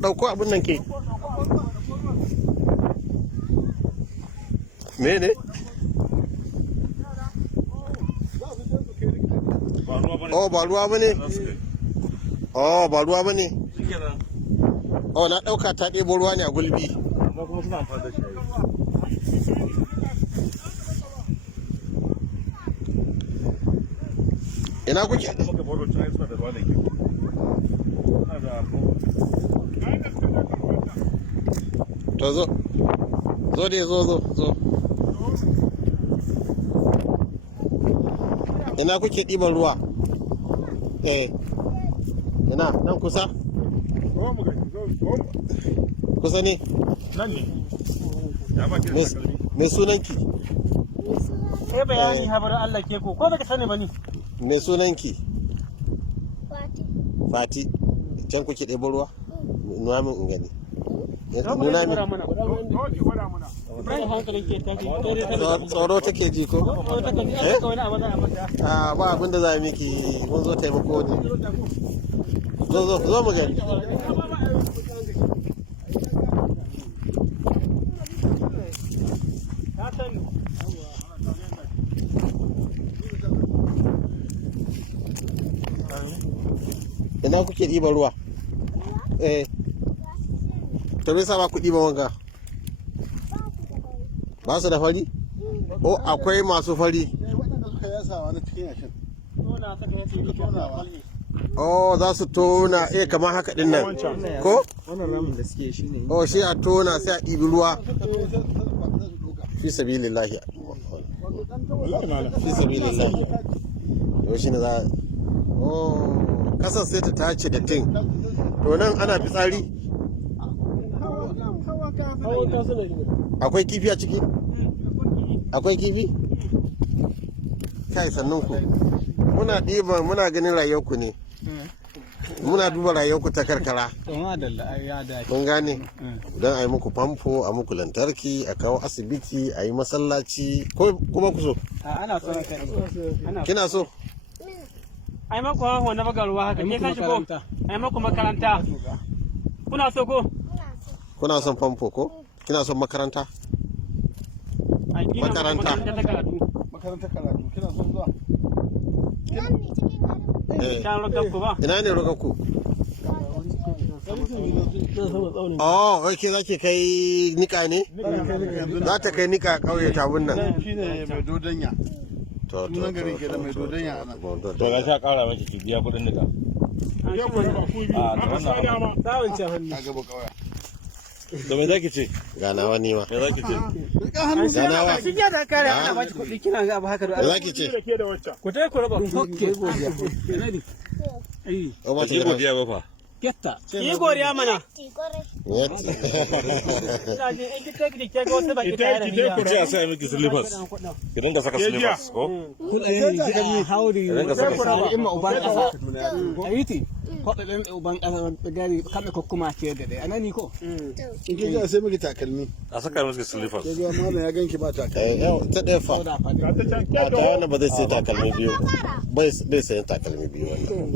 Dauko abin nan ke. Mene? Oh, ba ruwa bane. Oh, ba ruwa bane. Oh, na dauka ta ɗebo ruwa ne a gulbi. Amma kuma suna amfani da shi. Ina kuke? To zo dai zo. Ina kuke ɗiban ruwa? Ina nan kusa? Kusa ne? Nan ne. Me sunanki? Kai bayani habar Allah ke ko baka sani bane? Me sunanki? Fati. Fati. Can kuke ɗebo ruwa? Nuna min in gani. Nuna min. Tsoro take ji ko? Ba abin da za miki mun zo taimako ne. Zo mu gani. Ina kuke ɗiban ruwa? To me yasa ba ku ɗiban wanga? Ba su da fari? Oh, akwai masu fari. Oh, za su tona kamar haka din nan. Ko? Wannan ramin da suke shi ne. Oh, shi a tona sai a ɗibi ruwa. Fi sabilillahi. Fi sabilillahi. Yau shi ne za. Oh, kasan sai ta tace da tin. To nan ana fitsari. Akwai kifi a ciki? Akwai kifi? Kai sannun ku. Muna ɗiban muna ganin rayuwarku ne. Muna duba rayuwarku ta karkara. Mun gane? Don a yi muku famfo, a muku lantarki, a kawo asibiti, a yi masallaci. Kuma ku so? Ana so. Kina so? Ai maku hawa na baga ruwa haka ke kan shigo. Ai maku makaranta. Kuna so ko? Kuna son famfo ko? Kina son makaranta? Makaranta. Makaranta karatu. Kina son zuwa? Ina ne roƙonku? Oh, ok, za ki kai nika ne? Za ta kai nika a ƙauye tabun nan. Shi ne mai dodanya. Sunan garin ke da mai dodanya a nan. To ga sha ƙara maki ki biya kuɗin nika. A gaba ƙauya. To me zaki ce? Ganawa ni ma. Me zaki ce? Ganawa. Sun ya da kare ana ba ki kuɗi kina ga abu haka da. Me zaki ce? Ku tai ku raba. Okay. O ba ta Ki godiya ba fa. Ketta. Ki godiya mana. What? Ina ji in ki take ki ga wata baki tare da ni. Ki ce a sa miki slippers. Ki dinga saka slippers ko? Hauri. Dinga saka slippers. Imma uban kasa. Ayiti. Kwaɗaɗen uban ƙasa da gari kame ko kuma ke da dai anani ko In ki ga sai miki takalmi. A saka miki slippers. Ke ga malam ya ganki ba takalmi. Ta ɗaya fa. Ta wani ba zai sai takalmi biyu. Bai sayan takalmi biyu wannan.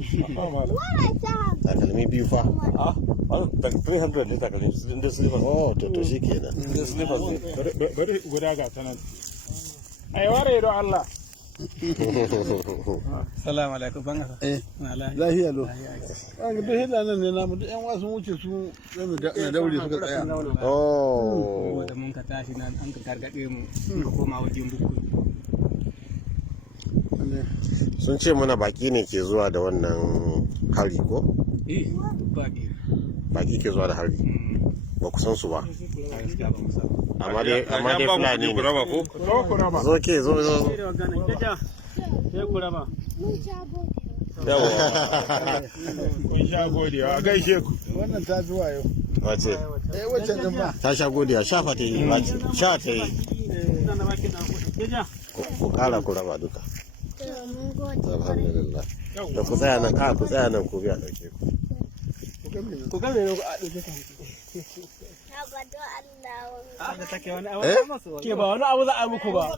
Takalmi biyu fa. Ah, 300 ne takalmi da slippers. Oh, to shi kenan. Da slippers ne. Bari guda ga ta nan. Ai ware do Allah. Salamu alaikum ban Lafiya lo. An ga hida nan ne namu duk ƴan wasu wuce su na daure suka tsaya. Oh. da mun ka tashi nan an ka gargaɗe mu ka koma wajen bukku Sun ce mana baki ne ke zuwa da wannan hari ko? baki Baki ke zuwa da hari. Ba ku san su ba. Amma dai Fulani ne. Zo ke zo. Kun sha godiya a gaishe ku. Wannan ta zuwa yau. Wace? Wacce din ba. Ta sha godiya, shafa ta yi, sha ta yi. Ku kara ku raba duka. Alhamdulillah. Da ku tsaya nan, ku tsaya nan ku biya dauke ku. ku ga me ne ku a ɗauke ka ke ba wani abu za a muku ba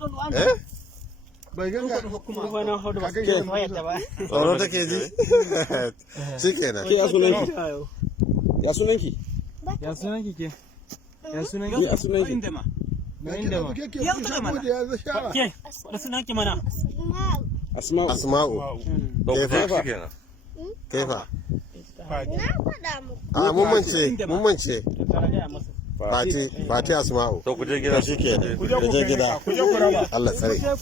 bai ganga kuma wani hudu ba tsoro take ji shi kenan Ke ya sunanki? Ya sunanki? ya sunan ki ke ya sunan Ke ya sunanki? inda ma ya mana ke da sunan ki mana Asma'u. asma'u To ku je Kefa. shi kenan. kefa Na faɗa muku. a mun mance ta ga masa fati asma'u To ku je to gida. shi kenan ku je gida Allah tsare ku